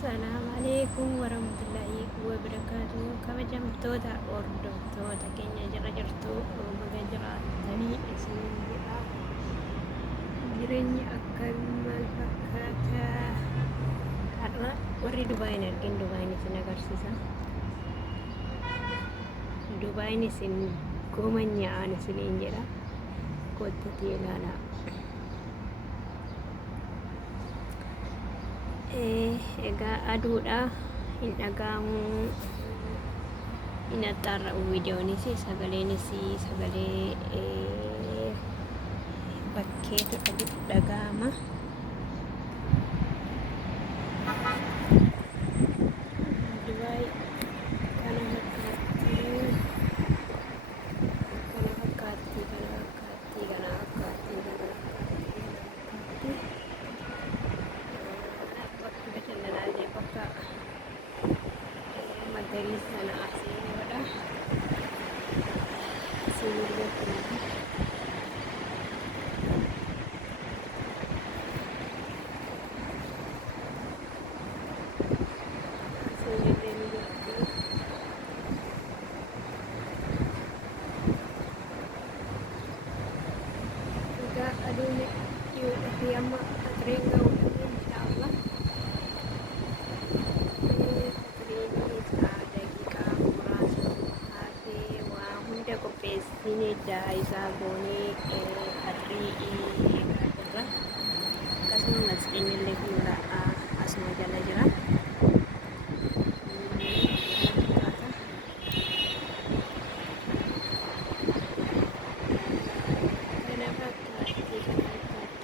Assalamualaikum warahmatullahi wabarakatuh. Kabajamtoota hordoftoota keenya jala jirtu baga jiraatanii isiniin jedha. Jireenyi akkam maal fakkaata? Har'a warri Dubaayin argin Dubaayin isin agarsiisa. Dubaayin isin goomanya'aan isiniin jedha. Kottatee ilaalaa. Egaa aduudha hin dhaga'amu hin axxaarra'u viidiyoonis sagaleenis sagalee bakkeetu dhaga'ama. Dubaay kana fakkaatti bakka magariisa sana asii godha asii mul'atu. Egaa aduun yoo dhufee amma atireen ga'uudhaan inshaallah qopheessine isaa goonee harrii irra akkasuma masqiin illee fuula asuma jala jira. Kana fakkaatti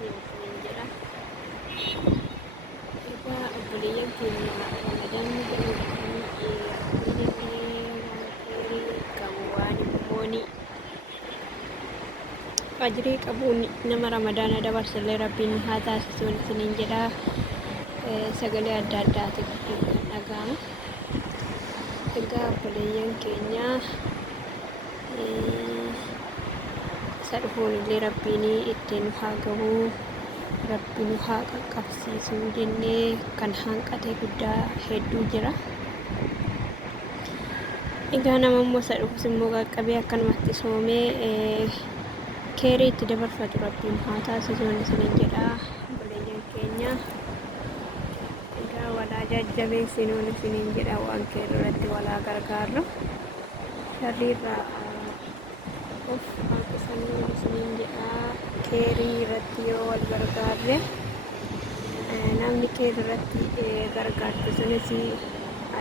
isiniin jedha. Egaa obboleeyyan keenya Ramadan ajrii qabuun nama ramadaana dabarsallee rabbiin haa taasisuun isiniin jedha. Sagalee adda addaatiif kan dhaga'amu. Egaa obboleeyyan keenya isa dhufuun illee rabbiin ittiin haa gahu, rabbiin haa qaqqabsiisuu jennee kan hanqate guddaa hedduu jira. Egaa nama immoo isa dhufus immoo qaqqabee akkanumatti soomee keerii itti dabarfatu rabbiin haa taasisuun isiniin jedha obboleeyyan keenya. Egaa walaa jajjabeessinuun isiniin jedha, waan keerri irratti walaa gargaarru sharriirraa of hanqisanuun isiniin jedha. Keerii irratti yoo wal gargaarre namni keerri irratti gargaartu sunis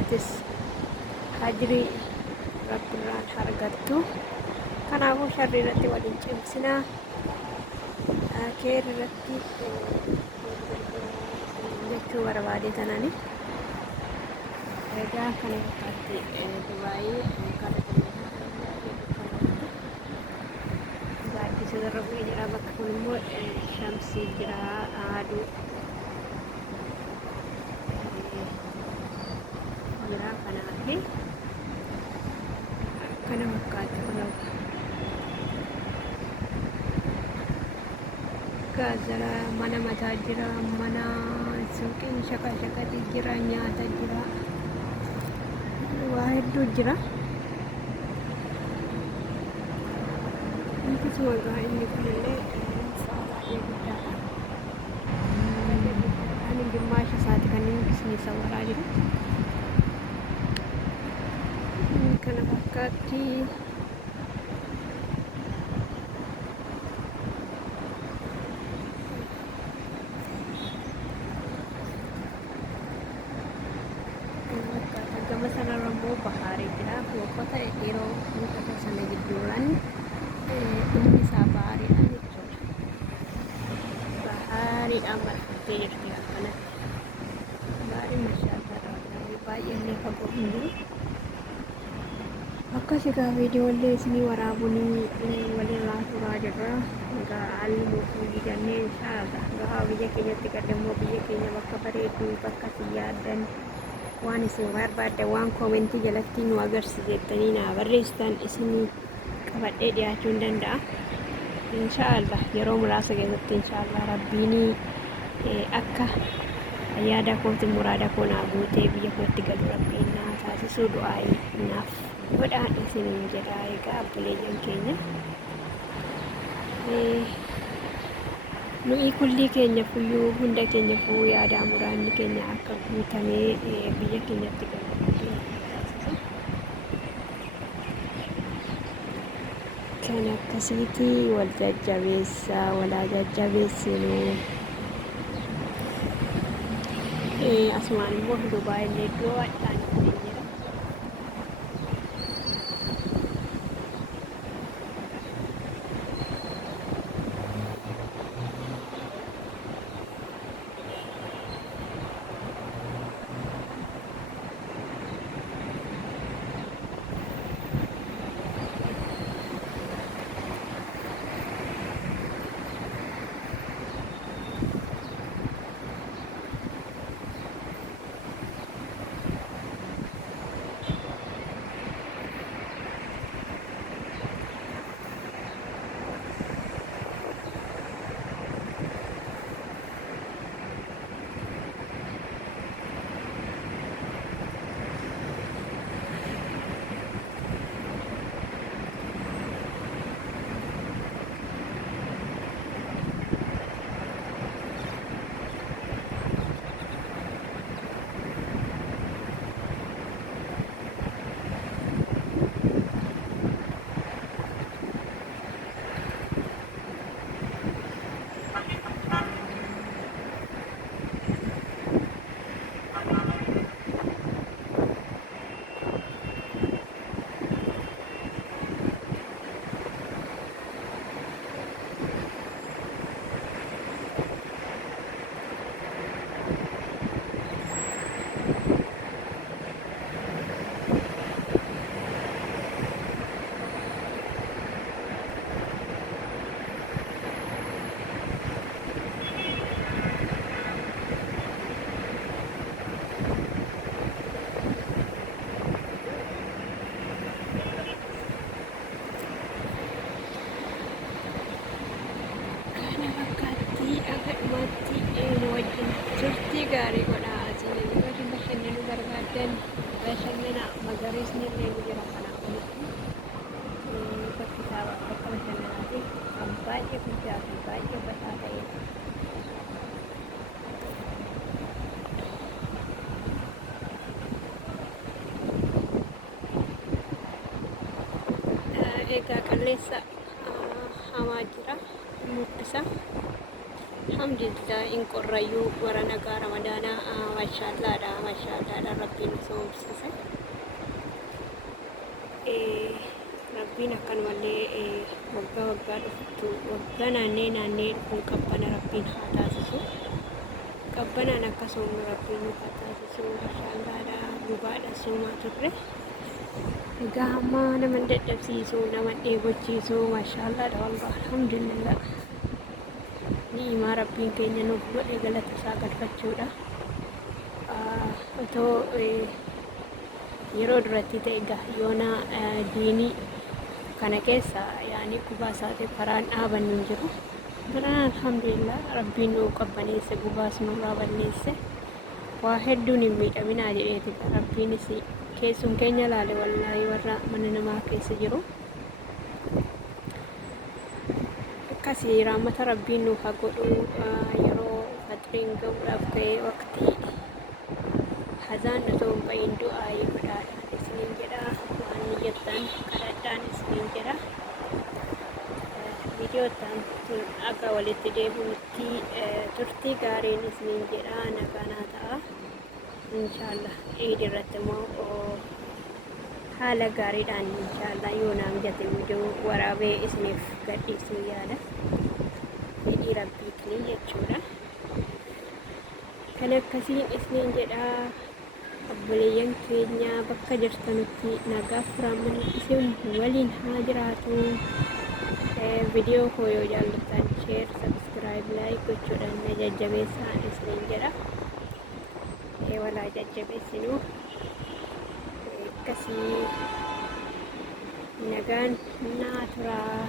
atis ajrii rabbiirraan argattu. Kanaafuu sharrii irratti waliin cimsinaa, keerri irratti jechuu barbaade tanani. Egaa kana fakkaatti Dubaayii gaaddisa irra bu'ee jira. Bakka kun immoo shamsii jira, aduu jira. Kanaafi kana fakkaatti gaazara mana mataa jira, mana suuqiin shaqashaqati jira, nyaata jira, waa hedduu jira. Akkasuma egaa inni kunillee isaa baay'ee guddaadha. Ani gimmaasha isaati kan inni isin sawaraa jiru. Kana fakkaatti. Gama sanarra immoo bahaarii jira. Boqota yeroo boqota sana gidduudhaan inni isaa bahaariidha jechuudha. Bahaariidhaan marfattee jirti akkanatti. Baarii mashaallah baay'ee illee fagoo hin jiru. Akkas egaa viidiyoolee isinii waraabuun walirraa turaa jirra. Egaa haalli mootummaa jennee inshaallah gahaa biyya keenyatti gadammoo biyya keenya bakka bareedduu bakka isin yaaddan waan isin barbaaddan waan koomentii jalatti nu agarsiisettanii naa barreessitan isinii qabadhee dhiyaachuu hin danda'a. Inshaallah yeroo muraasa keessatti inshaallah rabbiin akka yaada kootiin muraada koo naa guutee biyya kootti galu rabbiin naa taasisuu du'aayi naaf godhaa isiniin jedha. Egaa obboleeyyan keenya nuyi kullii keenya fuyyuu hunda keenya fuyyuu yaada muraanni keenya akka guutamee biyya keenyatti galu rabbiin taasisu. Kan akkasiiti wal jajjabeessaa walaa jajjabeessinuu. Asumaan immoo Dubaay illee iddoo addaa nuti jira. Turtii gaarii godhaa asii warri bashannanuu barbaadan bashannana magariisni illee ni jira kanaa olitti bakki isaa bakka bashannanaati kan baay'ee guddaa fi baay'ee basaa ta'edha. Egaa qilleensa hamaa jira mul'isa. Alhamdulillah in qorrayyuu wara nagaa ramadaanaa maashaallaadha rabbiin soomsise. Rabbiin akkanumallee waggaa dhuftu waggaa naannee dhufuun qabbana rabbiin haa taasisu. Qabbanaan akka soomnu rabbiin nu haa taasisu. Maashaallaadha gubaadha soomaa turre. Egaa amma nama dadhabsiisu nama dheebochiisu maashaallaadha wallah alhamdulillah. Ni'imaa rabbiin keenya nuuf godhe galata isaa galfachuudha. Otoo yeroo duratti ta'e yoona diinii kana keessa yaani gubaa isaatiif karaan dhaabannu hin jiru. Biraan alhamdulillah rabbiin nuu qabbaneesse gubaas nurraa balleesse. Waa hedduun hin miidhaminaa jedheeti rabbiinis keessum keenya laale wallaahi warra mana namaa keessa jiru. Akkasii rahmata rabbiin nuuf haa godhu. Yeroo faxiriin ga'uudhaaf ka'ee waqtii hazaan osoo hin bahin du'aa godhaadhaan isiniin jedha. Waan ni jettan kadhadhaan isiniin jedha. Viidiyootaan tun akka walitti deebi'utti turtii gaariin isiniin jedha. Nagaanaa ta'a. Inshaallah eid irratti immoo haala gaariidhaan inshaallah yoo naam jate viidiyoo waraabee isiniif gadhiisuu yaada. Fedhii rabbiitii jechuudha. Kan akkasiin isiniin jedha. Obboleeyyan keenya bakka jirtanitti nagaaf firaman isin waliin haa jiraatu. Viidiyoo koo yoo jaallattan sheer, sabskiraayib, laayik gochuudhaan na jajjabeessaa isiniin jedha. Walaa jajjabeessinuu akkasii nagaan naa turaa.